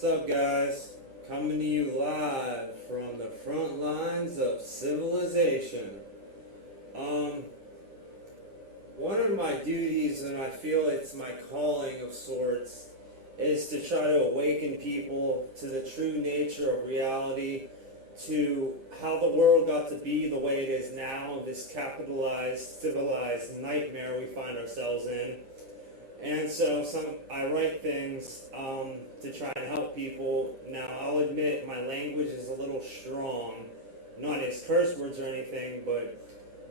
What's up, guys? Coming to you live from the front lines of civilization. Um, One of my duties, and I feel it's my calling of sorts, is to try to awaken people to the true nature of reality, to how the world got to be the way it is now, this capitalized, civilized nightmare we find ourselves in. And so I write things to try and help people. Now, I'll admit my language is a little strong, not as curse words or anything, but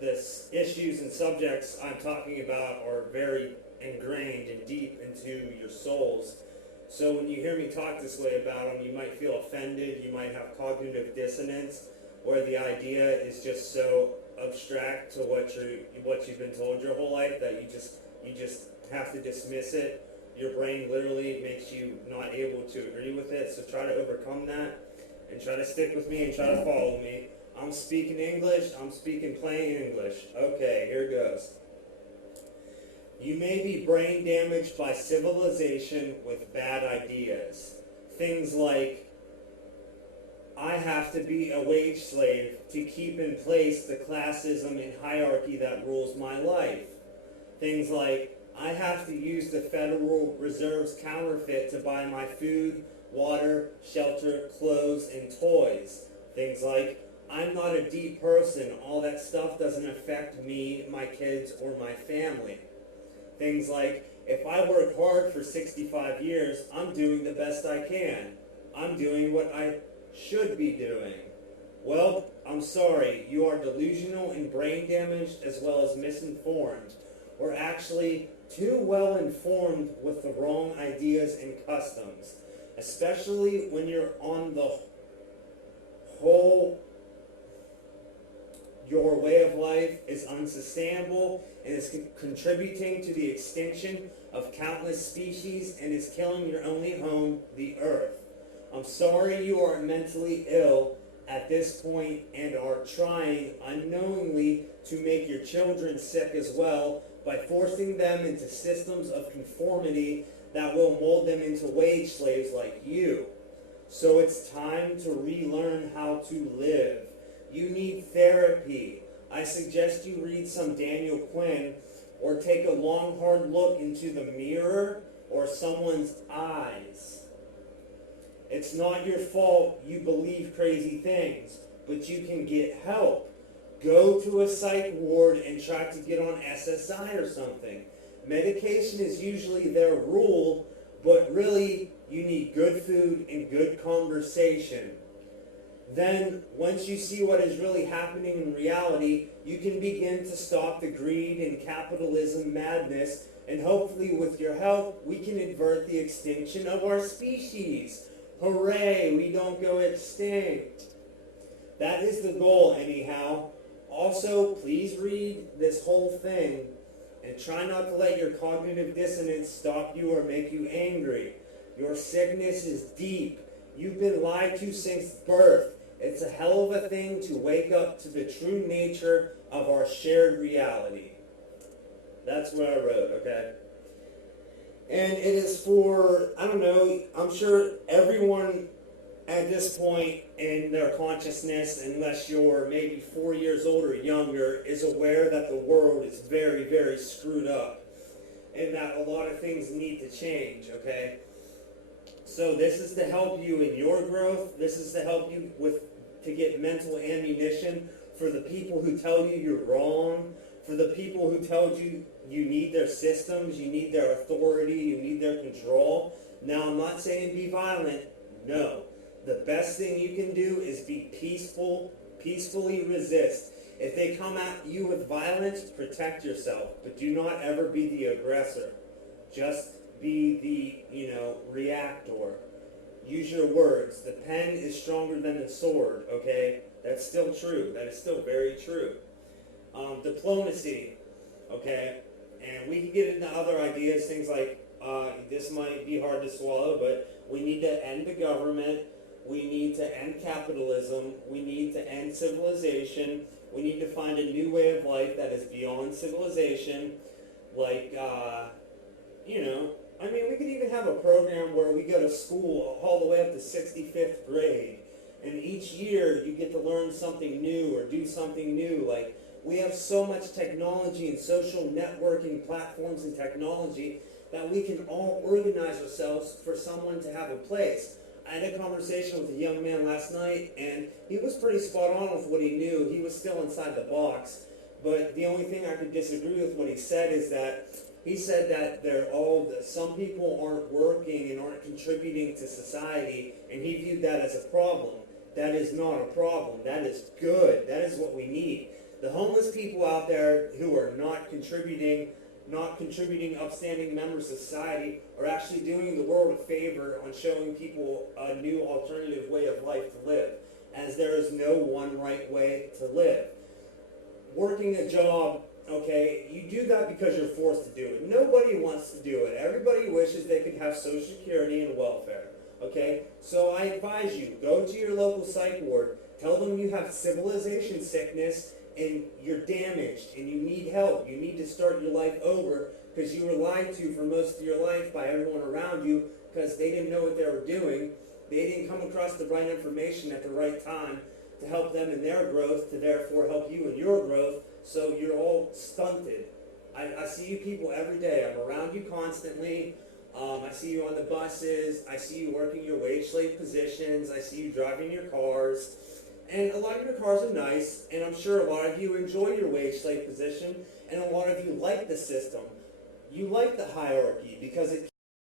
the issues and subjects I'm talking about are very ingrained and deep into your souls. So when you hear me talk this way about them, you might feel offended, you might have cognitive dissonance, or the idea is just so abstract to what you've been told your whole life that you just have to dismiss it. Your brain literally makes you not able to agree with it. So try to overcome that and try to stick with me and try to follow me. I'm speaking English. I'm speaking plain English. Okay, here goes. You may be brain damaged by civilization with bad ideas. Things like, I have to be a wage slave to keep in place the classism and hierarchy that rules my life. Things like, I have to use the Federal Reserve's counterfeit to buy my food, water, shelter, clothes, and toys. Things like, I'm not a deep person. All that stuff doesn't affect me, my kids, or my family. Things like, if I work hard for 65 years, I'm doing the best I can. I'm doing what I should be doing. Well, I'm sorry. You are delusional and brain damaged as well as misinformed, or actually too well informed with the wrong ideas and customs, especially when you're on the whole, your way of life is unsustainable and is contributing to the extinction of countless species and is killing your only home, the earth. I'm sorry you are mentally ill at this point and are trying unknowingly to make your children sick as well by forcing them into systems of conformity that will mold them into wage slaves like you. So it's time to relearn how to live. You need therapy. I suggest you read some Daniel Quinn or take a long, hard look into the mirror or someone's eyes. It's not your fault you believe crazy things, but you can get help. Go to a psych ward and try to get on SSI or something. Medication is usually their rule, but really you need good food and good conversation. Then, once you see what is really happening in reality, you can begin to stop the greed and capitalism madness, and hopefully with your help, we can avert the extinction of our species. Hooray, we don't go extinct. That is the goal anyhow. Also, please read this whole thing and try not to let your cognitive dissonance stop you or make you angry. Your sickness is deep. You've been lied to since birth. It's a hell of a thing to wake up to the true nature of our shared reality. That's what I wrote, okay? And it is for, I don't know, I'm sure everyone at this point in their consciousness, unless you're maybe 4 years old or younger, is aware that the world is very, very screwed up and that a lot of things need to change, okay? So this is to help you in your growth. This is to help you to get mental ammunition for the people who tell you you're wrong, for the people who told you you need their systems, you need their authority, you need their control. Now, I'm not saying be violent. No. The best thing you can do is be peaceful, peacefully resist. If they come at you with violence, protect yourself, but do not ever be the aggressor. Just be the, reactor. Use your words. The pen is stronger than the sword, okay? That's still true. That is still very true. Diplomacy, okay? And we can get into other ideas, things like, this might be hard to swallow, but we need to end the government. We need to end capitalism. We need to end civilization. We need to find a new way of life that is beyond civilization, like, I mean, we could even have a program where we go to school all the way up to 65th grade. And each year you get to learn something new or do something new. Like, we have so much technology and social networking platforms and technology that we can all organize ourselves for someone to have a place. I had a conversation with a young man last night, and he was pretty spot on with what he knew. He was still inside the box. But the only thing I could disagree with what he said is that he said that some people aren't working and aren't contributing to society, and he viewed that as a problem. That is not a problem. That is good. That is what we need. The homeless people out there who are not contributing upstanding members of society are actually doing the world a favor on showing people a new alternative way of life to live, as there is no one right way to live. Working a job, okay, you do that because you're forced to do it. Nobody wants to do it. Everybody wishes they could have Social Security and welfare, okay? So I advise you, go to your local psych ward, tell them you have civilization sickness and you're damaged and you need help. You need to start your life over because you were lied to for most of your life by everyone around you because they didn't know what they were doing. They didn't come across the right information at the right time to help them in their growth, to therefore help you in your growth, so you're all stunted. I see you people every day. I'm around you constantly. I see you on the buses. I see you working your wage slave positions. I see you driving your cars. And a lot of your cars are nice, and I'm sure a lot of you enjoy your wage slave position, and a lot of you like the system. You like the hierarchy because it